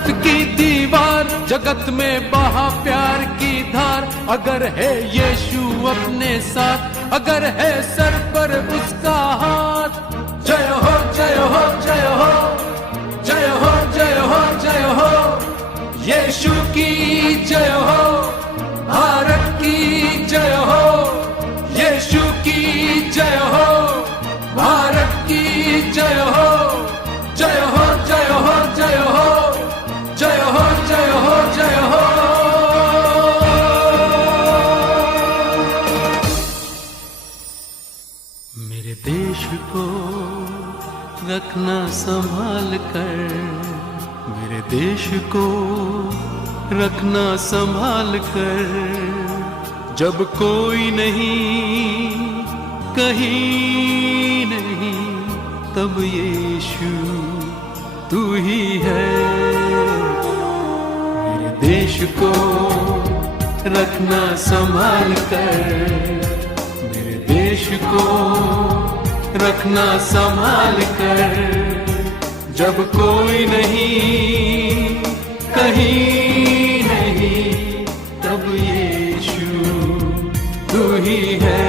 नफरत की दीवार, जगत में बहा प्यार की धार। अगर है यीशु अपने साथ, अगर है सर पर उसका हाथ। जय हो जय हो जय हो जय हो जय हो जय हो, यीशु की जय हो, भारत की जय हो, यीशु की जय हो, भारत की जय हो। जय हो जय हो जय हो जय हो जय हो जय हो। मेरे देश को रखना संभाल कर, मेरे देश को रखना संभाल कर। जब कोई नहीं, कहीं नहीं, तब यीशु तू ही है। मेरे देश को रखना संभाल कर, मेरे देश को रखना संभाल कर। जब कोई नहीं, कहीं नहीं, तब यीशु तू ही है।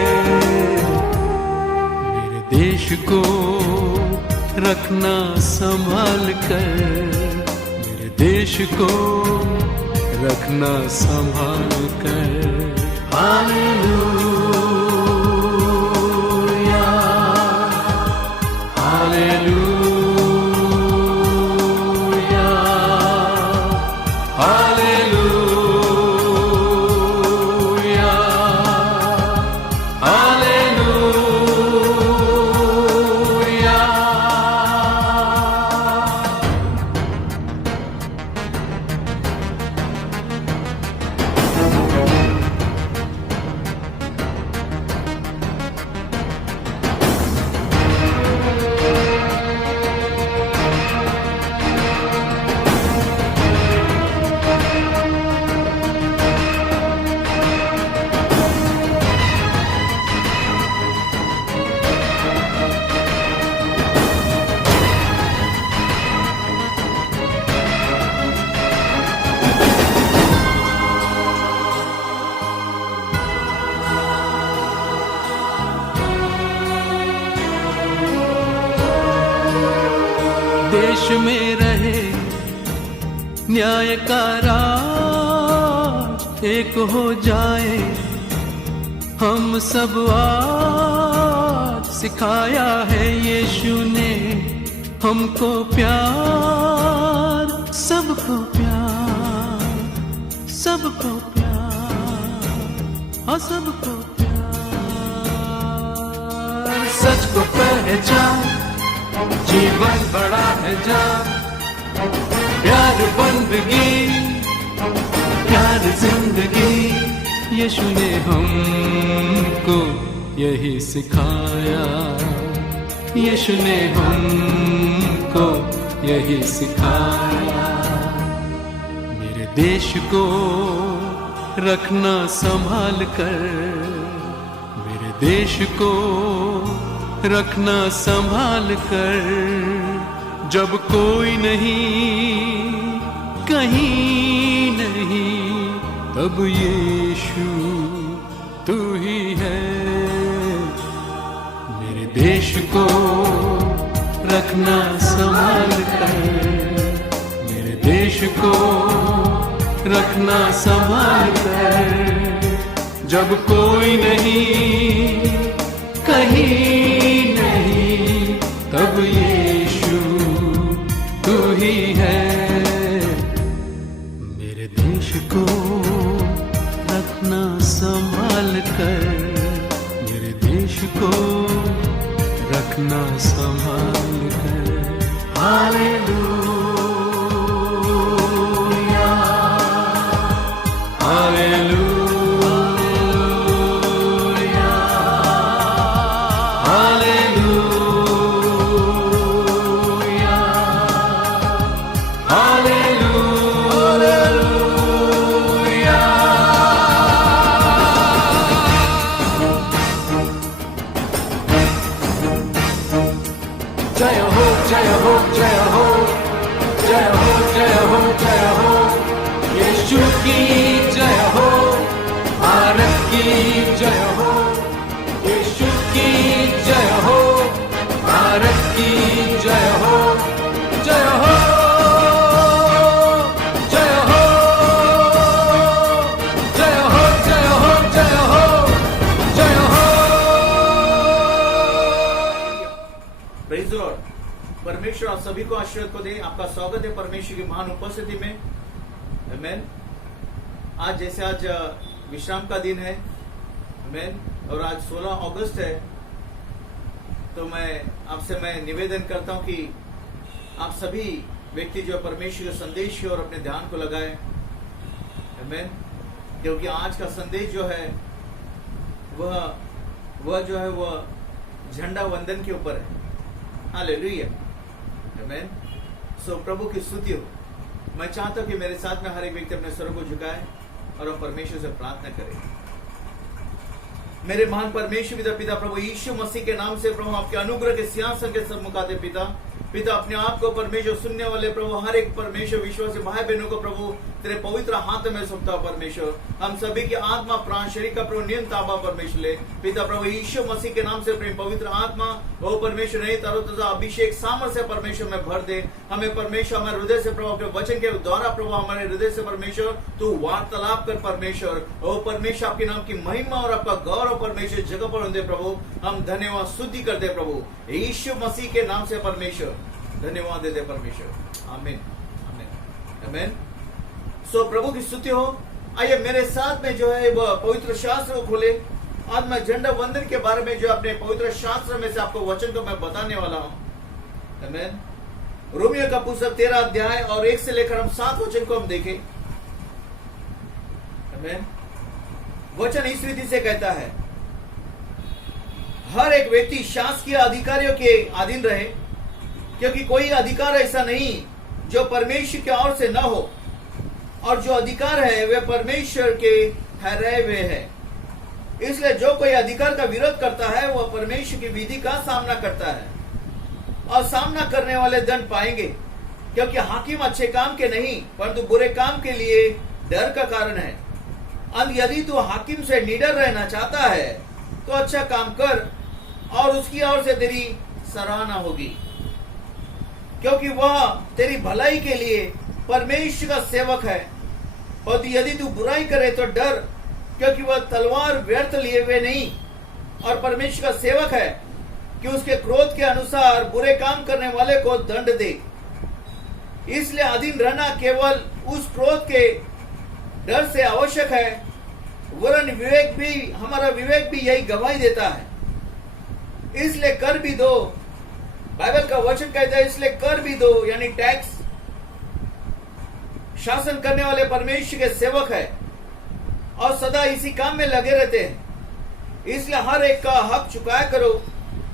मेरे देश को रखना संभाल कर, मेरे देश को रखना संभाल कर। हालेलुया हालेलुया देश में रहे न्याय का राज, एक हो जाए हम सब आज। सिखाया है यीशु ने हमको प्यार, सबको प्यार, सबको प्यार, हाँ सबको प्यार। सच को पहचान, जीवन बड़ा है जान, प्यार बंदगी, प्यार जिंदगी। यीशु ने हमको यही सिखाया, यीशु ने हमको यही सिखाया। मेरे देश को रखना संभाल कर, मेरे देश को रखना संभाल कर। जब कोई नहीं, कहीं नहीं, तब यीशु तू ही है। मेरे देश को रखना संभाल कर, मेरे देश को रखना संभाल कर। जब कोई नहीं, कहीं नहीं, तब यीशु तू ही है। मेरे देश को रखना संभाल कर, मेरे देश को रखना संभाल कर। Hallelujah hallelujah. जय हो जय हो जय हो सभी को आशीर्वाद को दे। आपका स्वागत है परमेश्वर की महान उपस्थिति में। आमीन। आज जैसे आज विश्राम का दिन है, आमीन, और आज 16 अगस्त है, तो मैं निवेदन करता हूं कि आप सभी व्यक्ति जो परमेश्वर के संदेश की ओर अपने ध्यान को लगाए। आमीन। क्योंकि आज का संदेश जो है वह झंडा वंदन के ऊपर है। हालेलुया। आमीन। सो प्रभु की स्तुति हो। मैं चाहता हूं कि मेरे साथ में हर एक व्यक्ति अपने सर को झुकाए और हम परमेश्वर से प्रार्थना करें। मेरे महान परमेश्वर पिता प्रभु यीशु मसीह के नाम से प्रभु आपके अनुग्रह के सिंहासन के सम्मुख आते पिता अपने आप को परमेश्वर सुनने वाले प्रभु हर एक परमेश्वर विश्वासी भाई बहनों को प्रभु तेरे पवित्र हाथ में सौंपता परमेश्वर। हम सभी की आत्मा प्राण शरीर का प्रभु नियंत्रण ताबा परमेश्वर ले पिता प्रभु यीशु मसीह के नाम से प्रेम पवित्र आत्मा वो परमेश्वर नहीं तरोताजा अभिषेक सामर्थ्य परमेश्वर में भर दे। हमें परमेश्वर हमारे हृदय से प्रभु अपने वचन के द्वारा प्रभु हमारे हृदय से परमेश्वर तू वार्तालाप कर परमेश्वर। ओ परमेश्वर आपके नाम की महिमा और आपका गौरव परमेश्वर जगह पर दे प्रभु। हम धन्यवाद स्तुति करते प्रभु यीशु मसीह के नाम से परमेश्वर। धन्यवाद देते परमेश्वर। आमीन आमीन आमीन। सो प्रभु की स्तुति हो। आइए मेरे साथ में जो है वह पवित्र शास्त्र को खोले। आज मैं झंडा वंदन के बारे में जो अपने पवित्र शास्त्र में से आपको वचन को मैं बताने वाला हूं। आमीन। रोमियो का पुस्तक 13 अध्याय और 1 से लेकर हम 7 वचन को हम देखें। आमीन। वचन इस रीति से कहता है, हर एक व्यक्ति शासकीय अधिकारियों के अधीन रहे, क्योंकि कोई अधिकार ऐसा नहीं जो परमेश्वर की ओर से न हो, और जो अधिकार है वे परमेश्वर के ठहराए हुए है। इसलिए जो कोई अधिकार का विरोध करता है वह परमेश्वर की विधि का सामना करता है, और सामना करने वाले दंड पाएंगे, क्योंकि हाकिम अच्छे काम के नहीं परंतु बुरे काम के लिए डर का कारण है। अब यदि तू हाकिम से निडर रहना चाहता है तो अच्छा काम कर, और उसकी ओर से तेरी सराहना होगी, क्योंकि वह तेरी भलाई के लिए परमेश्वर का सेवक है। और यदि तू बुराई करे तो डर, क्योंकि वह तलवार व्यर्थ लिए हुए नहीं और परमेश्वर का सेवक है कि उसके क्रोध के अनुसार बुरे काम करने वाले को दंड दे। इसलिए अधीन रहना केवल उस क्रोध के डर से आवश्यक है, वरन हमारा विवेक भी यही गवाही देता है। इसलिए कर भी दो। बाइबल का वचन कहता है इसलिए कर भी दो, यानी टैक्स शासन करने वाले परमेश्वर के सेवक है और सदा इसी काम में लगे रहते हैं। इसलिए हर एक का हक चुकाया करो।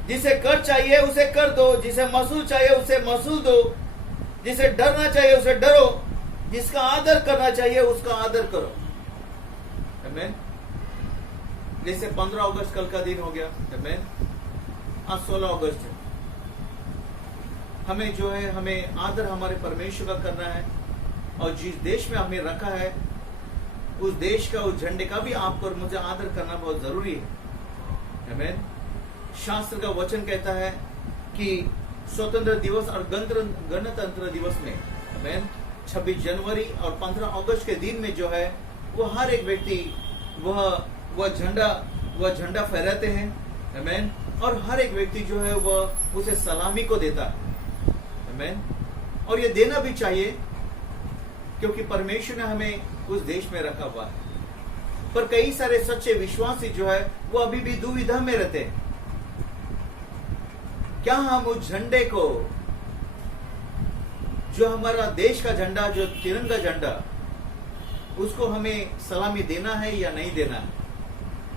जिसे कर चाहिए उसे कर दो, जिसे महसूल चाहिए उसे महसूल दो, जिसे डरना चाहिए उसे डरो, जिसका आदर करना चाहिए उसका आदर करो। आमीन। जैसे 15 अगस्त कल का दिन हो गया। आमीन। आज 16 अगस्त है। हमें जो है हमें आदर हमारे परमेश्वर का करना है, और जिस देश में हमें रखा है उस देश का उस झंडे का भी आपको और मुझे आदर करना बहुत जरूरी है। आमीन। शास्त्र का वचन कहता है कि स्वतंत्र दिवस और गणतंत्र दिवस में, आमीन, 26 जनवरी और 15 अगस्त के दिन में जो है वो हर एक व्यक्ति वह झंडा फहराते हैं। आमीन। और हर एक व्यक्ति जो है वह उसे सलामी को देता है। आमीन। और ये देना भी चाहिए, क्योंकि परमेश्वर ने हमें उस देश में रखा हुआ है। पर कई सारे सच्चे विश्वासी जो है वो अभी भी दुविधा में रहते हैं। क्या हम उस झंडे को, जो हमारा देश का झंडा, जो तिरंगा झंडा, उसको हमें सलामी देना है या नहीं देना है?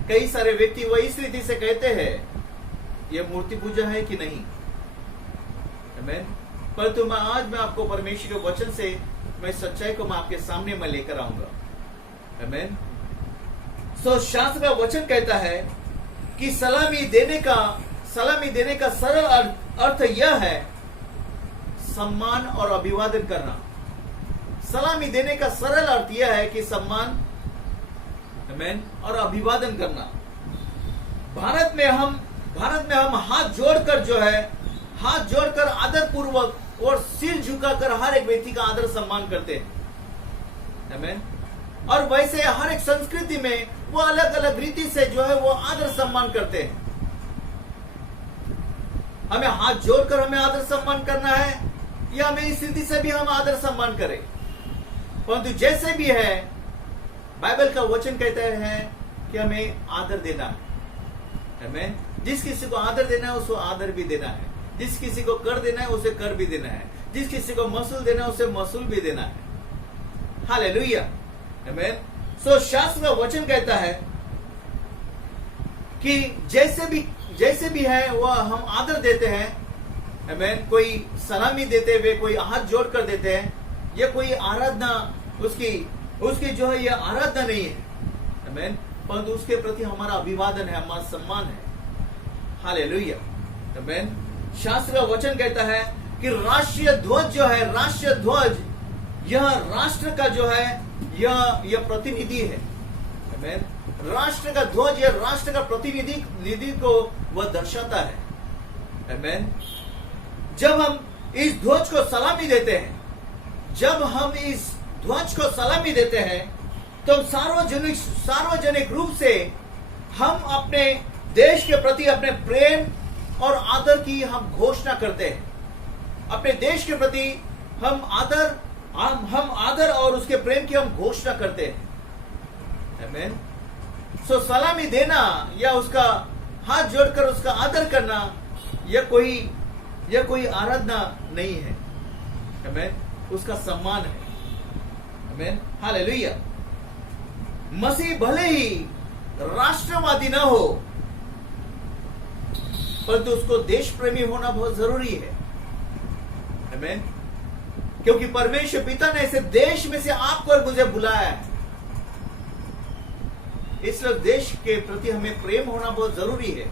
कई सारे व्यक्ति वो इस रीति से कहते हैं यह मूर्ति पूजा है कि नहीं। आमीन। परंतु आज मैं आपको परमेश्वर के वचन से मैं सच्चाई को मैं आपके सामने मैं लेकर आऊंगा। आमीन। सो शास्त्र का वचन कहता है कि सलामी देने का सरल अर्थ यह है सम्मान और अभिवादन करना। सलामी देने का सरल अर्थ यह है कि सम्मान, आमीन, और अभिवादन करना। भारत में हम हाथ जोड़कर आदर पूर्वक और सिर झुकाकर हर एक व्यक्ति का आदर सम्मान करते हैं। आमीन। और वैसे हर एक संस्कृति में वो अलग अलग रीति से जो है वो आदर सम्मान करते हैं। हमें हाथ जोड़कर हमें आदर सम्मान करना है, या हमें इस स्थिति से भी हम आदर सम्मान करें, परंतु जैसे भी है बाइबल का वचन कहता है कि हमें आदर देना है। हमें जिस किसी को आदर देना है उसको आदर भी देना है, जिस किसी को कर देना है उसे कर भी देना है, जिस किसी को महसूल देना है उसे महसूल भी देना है। हालेलुया, आमीन। सो शास्त्र का वचन कहता है कि जैसे भी है वह हम आदर देते हैं। आमीन। कोई सलामी देते हुए कोई हाथ जोड़ कर देते हैं, यह कोई आराधना उसकी जो है यह आराधना नहीं है। आमीन। परंतु उसके प्रति हमारा अभिवादन है, हमारा सम्मान है। हालेलुया, आमीन। शास्त्र का वचन कहता है कि राष्ट्रीय ध्वज जो है, राष्ट्रीय ध्वज यह राष्ट्र का जो है यह प्रतिनिधि है। आमीन। राष्ट्र का ध्वज यह राष्ट्र का प्रतिनिधि को वह दर्शाता है। आमीन। जब हम इस ध्वज को सलामी देते हैं, जब हम इस ध्वज को सलामी देते हैं तो सार्वजनिक रूप से हम अपने देश के प्रति अपने प्रेम और आदर की हम घोषणा करते हैं। अपने देश के प्रति हम आदर और उसके प्रेम की हम घोषणा करते हैं। आमीन। सो सलामी देना या उसका हाथ जोड़कर उसका आदर करना यह कोई आराधना नहीं है। आमीन। उसका सम्मान है। आमीन। हालेलुया। मसीह भले ही राष्ट्रवादी न हो, परंतु उसको देश प्रेमी होना बहुत जरूरी है। आमीन। क्योंकि परमेश्वर पिता ने इसे देश में से आपको और मुझे बुलाया है, इसलिए देश के प्रति हमें प्रेम होना बहुत जरूरी है।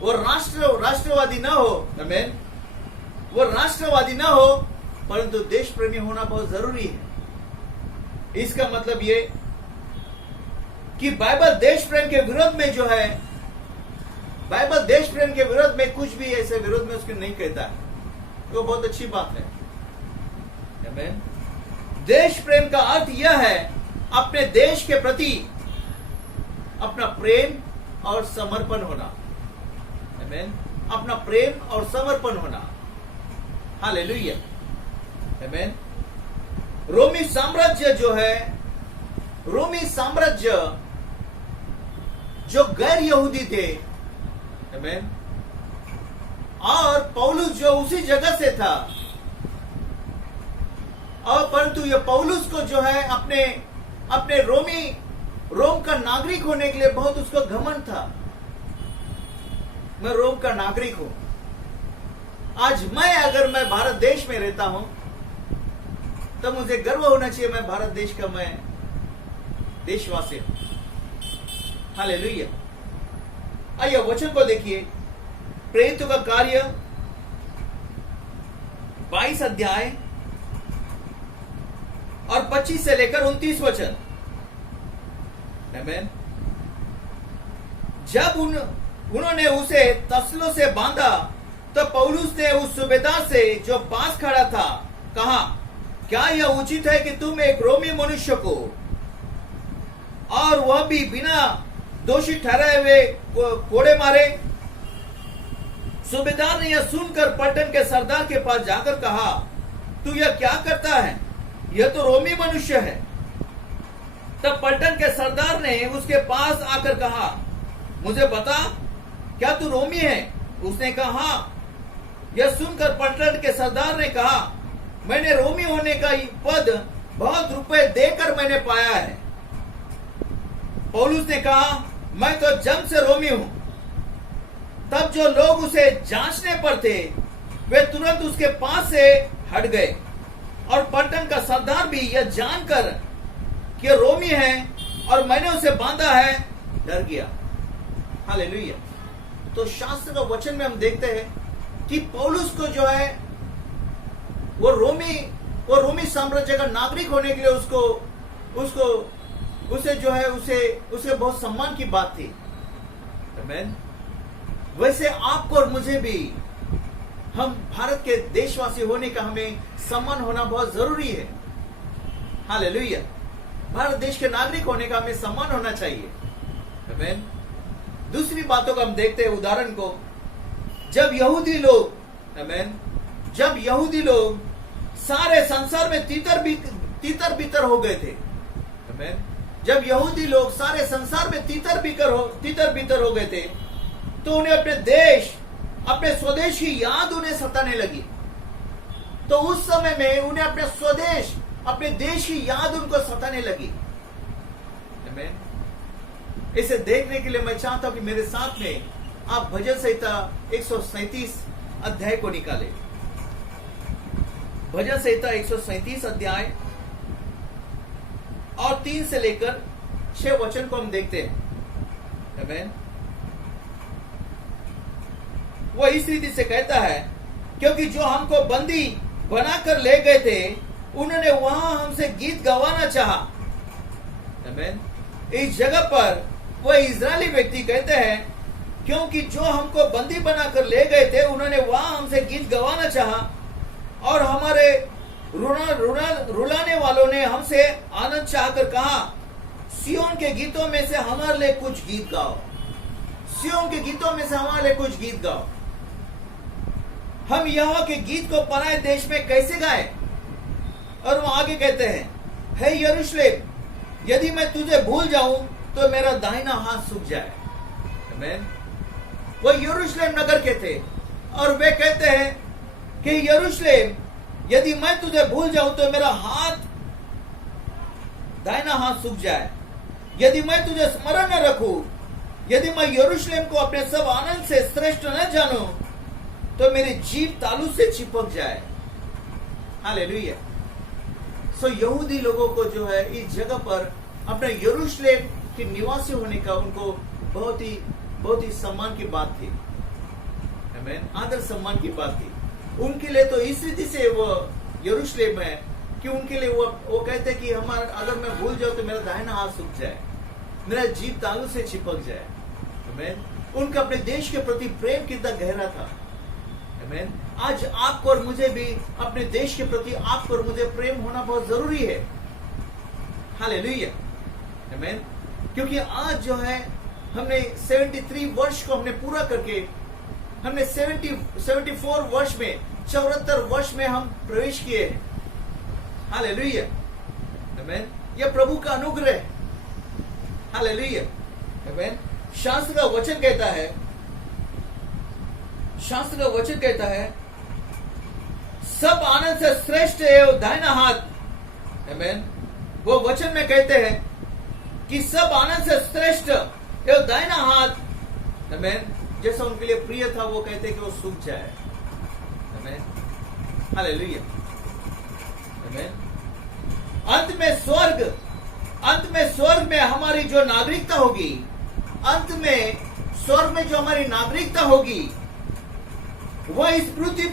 वो राष्ट्रवादी ना हो। आमीन। वो राष्ट्रवादी ना हो, परंतु देश प्रेमी होना बहुत जरूरी है। इसका मतलब ये कि बाइबल देश प्रेम के विरोध में जो है, बाइबल देश प्रेम के विरोध में कुछ भी ऐसे विरोध में उसके नहीं कहता है, वो बहुत अच्छी बात है। आमीन। देश प्रेम का अर्थ यह है अपने देश के प्रति अपना प्रेम और समर्पण होना। आमीन। अपना प्रेम और समर्पण होना। हालेलुया, आमीन। रोमी साम्राज्य जो है, रोमी साम्राज्य जो गैर यहूदी थे, आमीन, और पौलुस जो उसी जगह से था, और परंतु ये पौलुस को जो है अपने रोम का नागरिक होने के लिए बहुत उसको घमंड था। मैं रोम का नागरिक हूं। आज अगर मैं भारत देश में रहता हूं तो मुझे गर्व होना चाहिए, मैं भारत देश का मैं देशवासी हूं। हालेलुया। आइए वचन को देखिए, प्रेरितों का कार्य 22 अध्याय और 25 से लेकर 29 वचन। आमीन। जब उन्होंने उसे तसलों से बांधा तो पौलुस ने उस सूबेदार से जो पास खड़ा था कहा, क्या यह उचित है कि तुम एक रोमी मनुष्य को, और वह भी बिना दोषी ठहराए हुए, कोड़े मारे? सूबेदार ने यह सुनकर पलटन के सरदार के पास जाकर कहा, तू यह क्या करता है? यह तो रोमी मनुष्य है। तब पलटन के सरदार ने उसके पास आकर कहा, मुझे बता, क्या तू रोमी है? उसने कहा, हाँ। यह सुनकर पलटन के सरदार ने कहा, मैंने रोमी होने का पद बहुत रुपए देकर मैंने पाया है। पौलुस ने कहा, मैं तो जन्म से रोमी हूं। तब जो लोग उसे जांचने पर थे वे तुरंत उसके पास से हट गए, और पलटन का सरदार भी यह जानकर कि रोमी है और मैंने उसे बांधा है, डर गया। हालेलुया। तो शास्त्र का वचन में हम देखते हैं कि पौलुस को जो है वो रोमी साम्राज्य का नागरिक होने के लिए उसे जो है उसे बहुत सम्मान की बात थी। आमीन। वैसे आपको और मुझे भी, हम भारत के देशवासी होने का हमें सम्मान होना बहुत जरूरी है। हालेलुया। भारत देश के नागरिक होने का हमें सम्मान होना चाहिए। आमीन। दूसरी बातों को हम देखते हैं, उदाहरण को, जब यहूदी लोग, आमीन, जब यहूदी लोग सारे संसार में तीतर बितर हो गए थे, आमीन। जब यहूदी लोग सारे संसार में तीतर बितर हो गए थे, तो उन्हें अपने देश, अपने स्वदेश की याद उन्हें सताने लगी। तो उस समय में उन्हें अपने स्वदेश, अपने देश की याद उनको सताने लगी। आमीन। इसे देखने के लिए मैं चाहता हूं कि मेरे साथ में आप भजन संहिता 137 अध्याय को निकालें। भजन संहिता 137 अध्याय और 3 से लेकर 6 वचन को हम देखते हैं। आमीन। वो इस रीति से कहता है, क्योंकि जो हमको बंदी बनाकर ले गए थे, उन्होंने वहां हमसे गीत गवाना चाहा। आमीन। इस जगह पर वह इजरायली व्यक्ति कहते हैं, क्योंकि जो हमको बंदी बनाकर ले गए थे, उन्होंने वहां हमसे गीत गवाना चाहा, और हमारे रुलाने वालों ने हमसे आनंद चाहकर कहा, सियोन के गीतों में से हमारे लिए कुछ गीत गाओ। सियोन के गीतों में से हमारे लिए कुछ गीत गाओ। हम यहोवा के गीत को पराए देश में कैसे गाएं? और वो आगे कहते हैं, हे यरूशलेम, यदि मैं तुझे भूल जाऊं तो मेरा दाहिना हाथ सूख जाए। आमीन। वो यरूशलेम नगर के थे, और वे कहते हैं कि यरूशलेम, यदि मैं तुझे भूल जाऊं तो मेरा दाहिना हाथ सूख जाए। यदि मैं तुझे स्मरण न रखूं, यदि मैं यरूशलेम को अपने सब आनंद से श्रेष्ठ न जानूं, तो मेरी जीभ तालू से चिपक जाए। हालेलुया। सो यहूदी लोगों को जो है इस जगह पर अपने यरूशलेम के निवासी होने का उनको बहुत ही सम्मान की बात थी। आमीन। आदर सम्मान की बात थी उनके लिए। तो इस रीति से वो यरूशलेम है कि उनके लिए वो कहते कि अगर मैं भूल जाऊं तो मेरा दाहिना हाथ सूख जाए, मेरा जीभ तालू से चिपक जाए। आमीन। उनका अपने देश के प्रति प्रेम कितना गहरा था। आमीन। आज आपको और मुझे भी अपने देश के प्रति आपको और मुझे प्रेम होना बहुत जरूरी है। हालेलुया। आमीन। क्योंकि आज जो है हमने 73 वर्ष को हमने पूरा करके हमने 74 वर्ष में 74 वर्ष में हम प्रवेश किए हैं। हालेलुया। आमीन। यह प्रभु का अनुग्रह है। हालेलुया। आमीन। शास्त्र का वचन कहता है, सब आनंद से श्रेष्ठ है दाहिना हाथ। आमीन। वो वचन में कहते हैं कि सब आनंद से श्रेष्ठ है दाहिना हाथ। आमीन। जैसा उनके लिए प्रिय था, वो कहते हैं कि वो सूख जाए। आमीन। हालेलुया। आमीन। अंत में स्वर्ग में हमारी जो नागरिकता होगी, अंत में स्वर्ग में जो हमारी नागरिकता होगी, वह इस पृथ्वी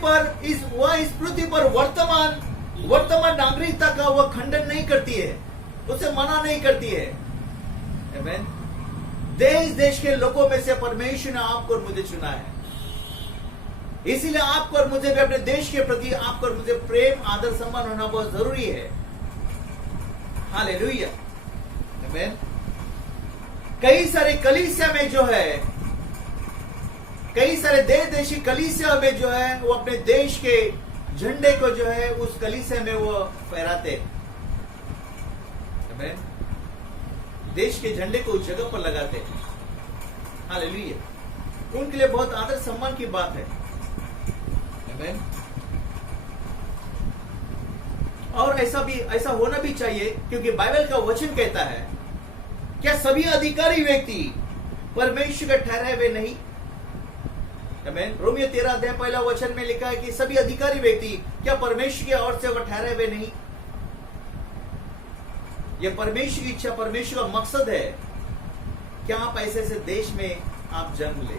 पर वर्तमान नागरिकता का वह खंडन नहीं करती है, उसे मना नहीं करती है। आमीन। देश के लोगों में से परमेश्वर ने आपको और मुझे चुना है। इसीलिए आपको और मुझे भी अपने देश के प्रति आपको और मुझे प्रेम, आदर, सम्मान होना बहुत जरूरी है। हालेलुया। आमीन। कई सारे कलीसिया में जो है, कई सारे देशी कलीसिया में जो है वो अपने देश के झंडे को जो है उस कलीसिया में वो फहराते। आमीन। देश के झंडे को उस जगह पर लगाते हैं। हालेलुया। उनके लिए बहुत आदर सम्मान की बात है। आमीन। और ऐसा होना भी चाहिए, क्योंकि बाइबल का वचन कहता है, क्या सभी अधिकारी व्यक्ति परमेश्वर के ठहराए हुए नहीं? आमीन। रोमियो 13 अध्याय पहला वचन में लिखा है कि सभी अधिकारी व्यक्ति क्या परमेश्वर की ओर से वह ठहरे हुए नहीं? यह परमेश्वर की इच्छा, परमेश्वर का मकसद है कि आप ऐसे देश में आप जन्म ले।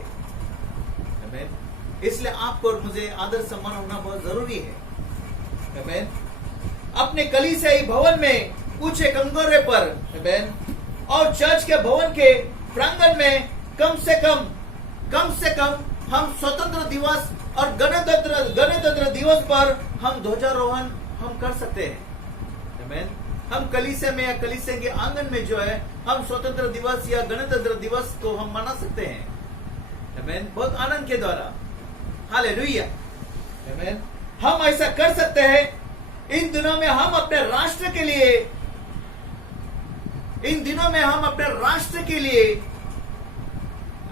आमीन। इसलिए आपको और मुझे आदर सम्मान होना बहुत जरूरी है। आमीन। अपने कलीसियाई भवन में ऊंचे कंगोरे पर, आमीन, और चर्च के भवन के प्रांगण में कम से कम हम स्वतंत्र दिवस और गणतंत्र दिवस पर हम ध्वजारोहण हम कर सकते हैं। आमीन। हम कलीसिया में या कलीसिया के आंगन में जो है हम स्वतंत्र दिवस या गणतंत्र दिवस को हम मना सकते हैं। आमीन। बहुत आनंद के द्वारा। हालेलुया। आमीन। हम ऐसा कर सकते हैं। इन दिनों में हम अपने राष्ट्र के लिए, इन दिनों में हम अपने राष्ट्र के लिए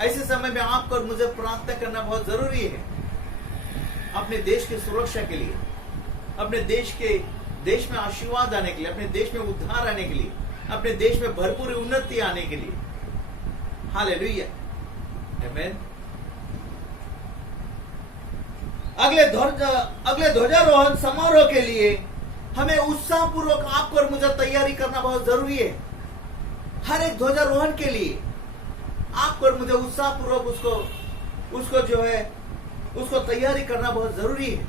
ऐसे समय में आपको और मुझे प्रार्थना करना बहुत जरूरी है। अपने देश की सुरक्षा के लिए, अपने देश में आशीर्वाद आने के लिए, अपने देश में उद्धार आने के लिए, अपने देश में भरपूर उन्नति आने के लिए। हालेलुया, आमीन। अगले ध्वजारोहण समारोह के लिए हमें उत्साहपूर्वक आपको और मुझे तैयारी करना बहुत जरूरी है। हर एक ध्वजारोहण के लिए आपको और मुझे उत्साहपूर्वक उसको जो है उसको तैयारी करना बहुत जरूरी है।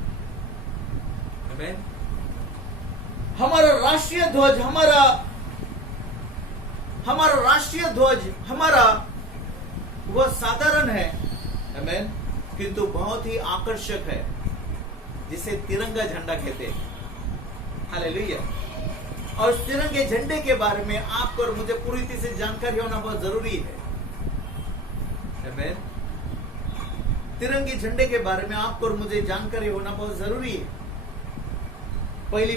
आमीन। हमारा राष्ट्रीय ध्वज हमारा वह साधारण है, आमीन, किंतु बहुत ही आकर्षक है, जिसे तिरंगा झंडा कहते हैं। हालेलुया। और तिरंगे झंडे के बारे में आपको और मुझे पूरी तरह से जानकारी होना बहुत जरूरी है। आमीन। तिरंगे झंडे के बारे में आपको और मुझे जानकारी होना बहुत जरूरी है। पहली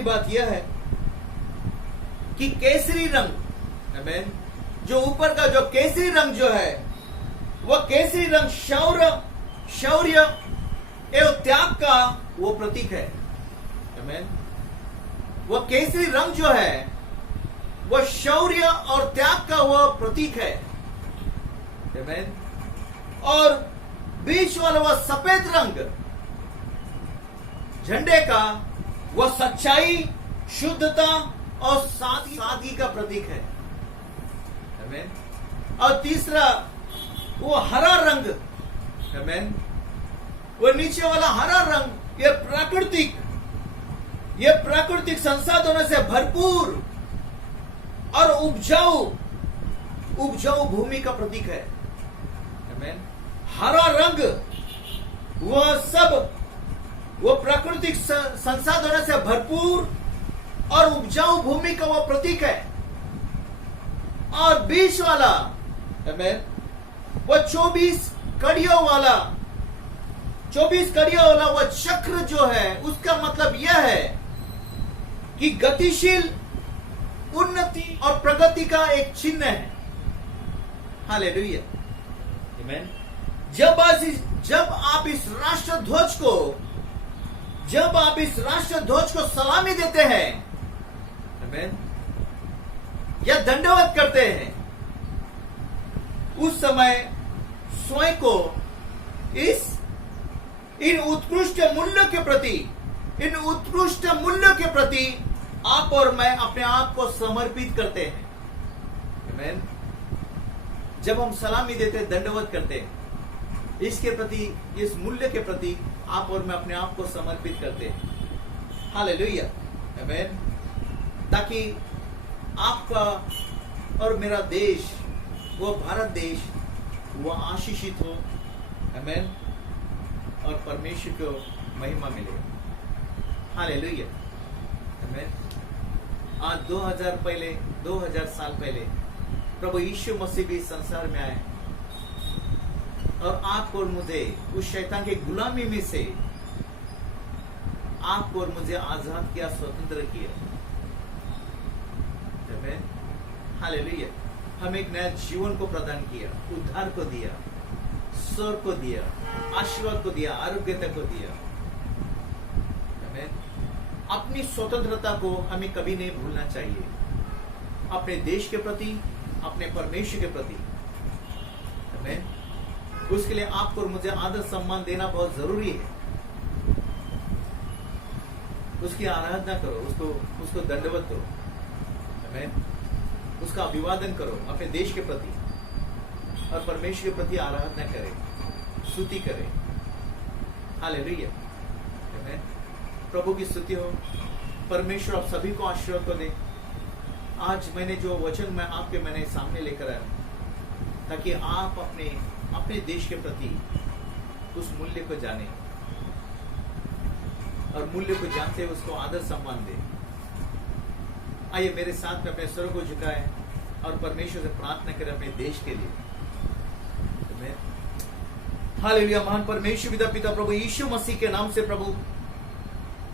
बात यह है कि केसरी रंग, आमीन, जो ऊपर का जो केसरी रंग जो है, वह केसरी रंग शौर्य एवं त्याग का वो प्रतीक है। आमीन। वह केसरी रंग जो है वह शौर्य और त्याग का वह प्रतीक है। आमीन। और बीच वाला वह सफेद रंग झंडे का वह सच्चाई, शुद्धता और सादगी का प्रतीक है। आमीन। और तीसरा वो हरा रंग, आमीन, वो नीचे वाला हरा रंग ये प्राकृतिक संसाधनों से भरपूर और उपजाऊ भूमि का प्रतीक है। आमीन। हरा रंग वो प्राकृतिक संसाधनों से भरपूर और उपजाऊ भूमि का वो प्रतीक है। और बीच वाला, आमीन, वो 24 कड़ियों वाला वो चक्र जो है, उसका मतलब यह है कि गतिशील उन्नति और प्रगति का एक चिन्ह है। हालेलुया, आमीन। जब आप इस राष्ट्र ध्वज को सलामी देते हैं, आमीन, या दंडवत करते हैं, उस समय स्वयं को इन उत्कृष्ट मूल्यों के प्रति आप और मैं अपने आप को समर्पित करते हैं। आमीन। जब हम सलामी देते, दंडवत करते, इसके प्रति, इस मूल्य के प्रति आप और मैं अपने आप को समर्पित करते हैं। हालेलुया, आमीन। ताकि आपका और मेरा देश, वो भारत देश, वो आशीषित हो। आमीन। और परमेश्वर को महिमा मिले। हालेलुया, आमीन। आज 2000 साल पहले प्रभु यीशु मसीह भी संसार में आए और आपको और मुझे उस शैतान की गुलामी में से आपको और मुझे आजाद किया, स्वतंत्र किया। आमीन। हालेलुया। हमें एक नया जीवन को प्रदान किया, उद्धार को दिया, स्वर्ग को दिया, आशीर्वाद को दिया, आरोग्यता को दिया। आमीन। अपनी स्वतंत्रता को हमें कभी नहीं भूलना चाहिए, अपने देश के प्रति, अपने परमेश्वर के प्रति। आमीन। उसके लिए आपको और मुझे आदर सम्मान देना बहुत जरूरी है। उसकी आराधना करो, उसको दंडवत करो। आमीन। उसका अभिवादन करो अपने देश के प्रति और परमेश्वर के प्रति आराधना करें, स्तुति करें। हालेलुया, आमीन। प्रभु की स्तुति हो। परमेश्वर आप सभी को आशीर्वाद को दे। आज मैंने जो वचन मैंने सामने लेकर आया, ताकि आप अपने देश के प्रति उस मूल्य को जाने और मूल्य को जानते हुए उसको आदर सम्मान दे। आइए मेरे साथ में अपने स्वर को झुकाएं और परमेश्वर से प्रार्थना करें अपने देश के लिए। हालेलुया। महान परमेश्वर पिता प्रभु यीशु मसीह के नाम से प्रभु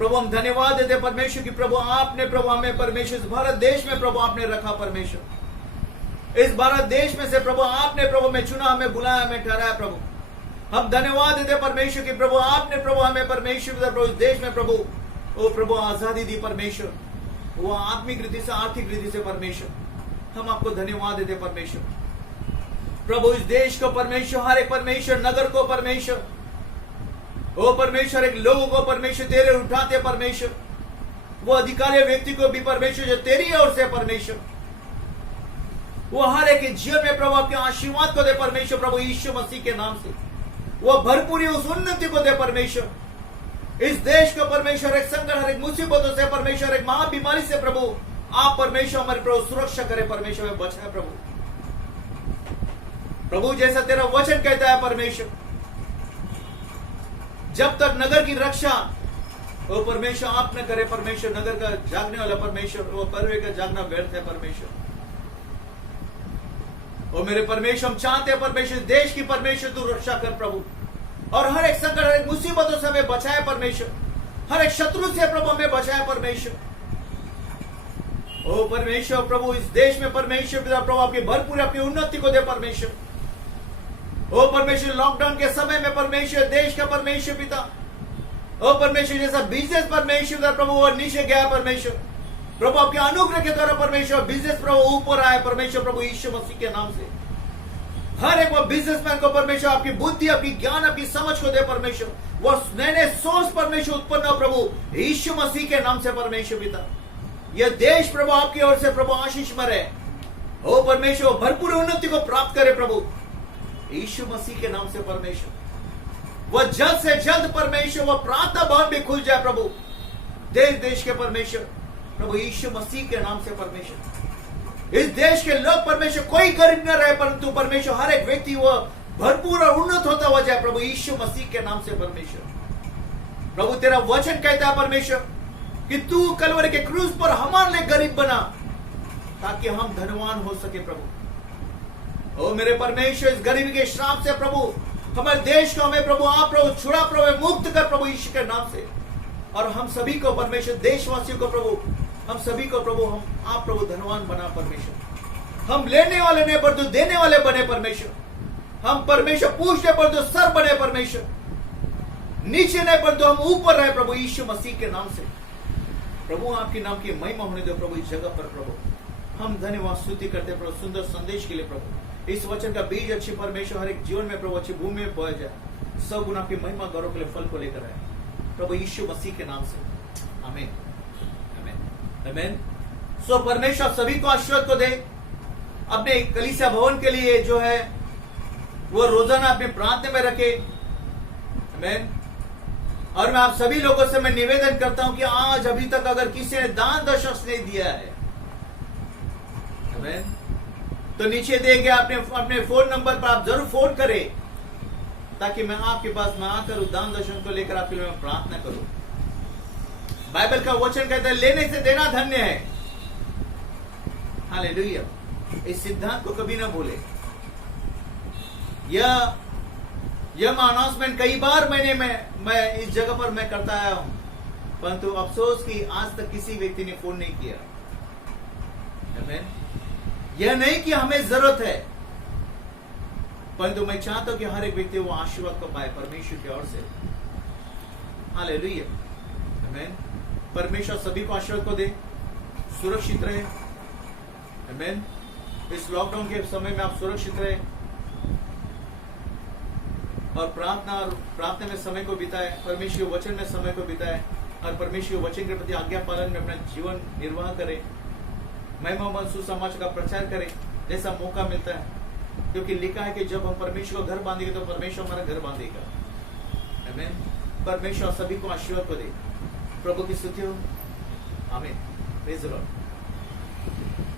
हम धन्यवाद देते परमेश्वर की प्रभु आपने प्रभु हमें परमेश्वर इस भारत देश में प्रभु आपने रखा परमेश्वर। इस भारत देश में से प्रभु आपने प्रभु में चुना, हमें बुलाया, हमें ठहराया प्रभु। हम धन्यवाद देते परमेश्वर की प्रभु आपने प्रभु हमें परमेश्वर प्रभु इस देश में प्रभु ओ प्रभु आजादी दी परमेश्वर, वो आत्मिक रीति से आर्थिक रीति से परमेश्वर। हम आपको धन्यवाद देते परमेश्वर प्रभु इस देश को परमेश्वर, हर एक परमेश्वर नगर को परमेश्वर, ओ परमेश्वर एक लोगों को परमेश्वर तेरे उठाते परमेश्वर, वो अधिकारी व्यक्ति को भी परमेश्वर जो तेरी ओर से परमेश्वर, वो हर एक के जीवन में प्रभु आपके आशीर्वाद को दे परमेश्वर प्रभु यीशु मसीह के नाम से, वो भरपूरी उस उन्नति को दे परमेश्वर। इस देश को परमेश्वर एक संकट, हर एक मुसीबतों से परमेश्वर, एक महा बीमारी से प्रभु आप परमेश्वर हमारे प्रभु सुरक्षा करे परमेश्वर, में बचाए प्रभु जैसा तेरा वचन कहता है परमेश्वर, जब तक नगर की रक्षा वो परमेश्वर आप न करे परमेश्वर, नगर का जागने वाला परमेश्वर, वो परवे का जागना व्यर्थ है परमेश्वर। और मेरे परमेश्वर हम चाहते हैं परमेश्वर देश की परमेश्वर तू रक्षा कर प्रभु, और हर एक संकट, हर एक मुसीबतों से हमें बचाए परमेश्वर, हर एक शत्रु से प्रभु हमें बचाए परमेश्वर। ओ परमेश्वर प्रभु इस देश में परमेश्वर पिता प्रभु आपकी भरपूर अपनी उन्नति को दे परमेश्वर। ओ परमेश्वर लॉकडाउन के समय में परमेश्वर देश का परमेश्वर पिता, ओ परमेश्वर जैसा बिजनेस परमेश्वर प्रभु वो नीचे गया परमेश्वर, प्रभु आपके अनुग्रह के द्वारा परमेश्वर बिजनेस प्रभु ऊपर आए परमेश्वर प्रभु यीशु मसीह के नाम से। हर एक वो बिजनेसमैन को परमेश्वर आपकी बुद्धि, आपकी ज्ञान, आपकी समझ को दे परमेश्वर, वो नए नए सोर्स परमेश्वर उत्पन्न हो प्रभु यीशु मसीह के नाम से परमेश्वर पिता। यह देश प्रभु आपकी ओर से प्रभु आशीष में रहे, ओ परमेश्वर भरपूर उन्नति को प्राप्त करे प्रभु यीशु मसीह के नाम से परमेश्वर। वह जल्द से जल्द परमेश्वर वह प्रार्थना भवन भी खुल जाए प्रभु देश देश के परमेश्वर प्रभु यीशु मसीह के नाम से परमेश्वर। इस देश के लोग परमेश्वर कोई गरीब न रहे, परंतु परमेश्वर हर एक व्यक्ति वह भरपूर और उन्नत होता हुआ जाए प्रभु यीशु मसीह के नाम से परमेश्वर। प्रभु तेरा वचन कहता है परमेश्वर कि तू कलवरी के क्रूस पर हमारे लिए गरीब बना ताकि हम धनवान हो सके प्रभु। ओ मेरे परमेश्वर इस गरीबी के श्राप से प्रभु हमारे देश को हमें प्रभु आप प्रभु छुड़ा प्रभु मुक्त कर प्रभु यीशु के नाम से, और हम सभी को परमेश्वर देशवासियों को प्रभु हम सभी को प्रभु हम आप प्रभु धनवान बना परमेश्वर। हम लेने वाले नहीं परंतु देने वाले बने परमेश्वर। हम परमेश्वर पूछने परंतु सर बने परमेश्वर, नीचे नहीं परंतु हम ऊपर रहे प्रभु यीशु मसीह के नाम से। प्रभु आपके नाम की महिमा होने दो प्रभु इस जगह पर प्रभु। हम धन्यवाद स्तुति करते प्रभु सुंदर संदेश के लिए प्रभु। इस वचन का बीज अच्छी परमेश्वर हर एक जीवन में प्रभु अच्छी भूमि में बोया जाए, सब गुना की महिमा गौरव के लिए फल को लेकर आए प्रभु यीशु मसीह के नाम से। आमीन आमीन आमीन। सो परमेश्वर सभी को आशीर्वाद को दे। अपने कलीसिया भवन के लिए जो है वो रोजाना अपने प्रार्थना में रखे। आमीन। और मैं आप सभी लोगों से मैं निवेदन करता हूं कि आज अभी तक अगर किसी ने दान दशक नहीं दिया है, आमीन, तो नीचे दिए गए अपने फोन नंबर पर आप जरूर फोन करें ताकि मैं आपके पास में आकर दान दर्शन को लेकर आपके लिए मैं प्रार्थना करूं। बाइबल का वचन कहता है लेने से देना धन्य है। हालेलुया। इस सिद्धांत को कभी ना भूले। यह अनाउंसमेंट कई बार महीने में मैं इस जगह पर मैं करता आया हूं, परंतु अफसोस कि आज तक किसी व्यक्ति ने फोन नहीं किया। आमीन। यह नहीं कि हमें जरूरत है, परंतु मैं चाहता हूं कि हर एक व्यक्ति वो आशीर्वाद को पाए परमेश्वर की ओर से। हालेलुया। आमीन। परमेश्वर सभी को आशीर्वाद को दे, सुरक्षित रहे। आमीन। इस लॉकडाउन के समय में आप सुरक्षित रहे और प्रार्थना में समय को बिताए, परमेश्वर वचन में समय को बिताए और परमेश्वर वचन के प्रति आज्ञा पालन में अपना जीवन निर्वाह करे। महिमा सुसमाचार का प्रचार करें जैसा मौका मिलता है, क्योंकि लिखा है कि जब हम परमेश्वर को घर बांधेंगे तो परमेश्वर हमारा घर बांधेगा। आमीन। परमेश्वर सभी को आशीर्वाद को दे। प्रभु की स्तुति हो। आमीन। Praise the Lord.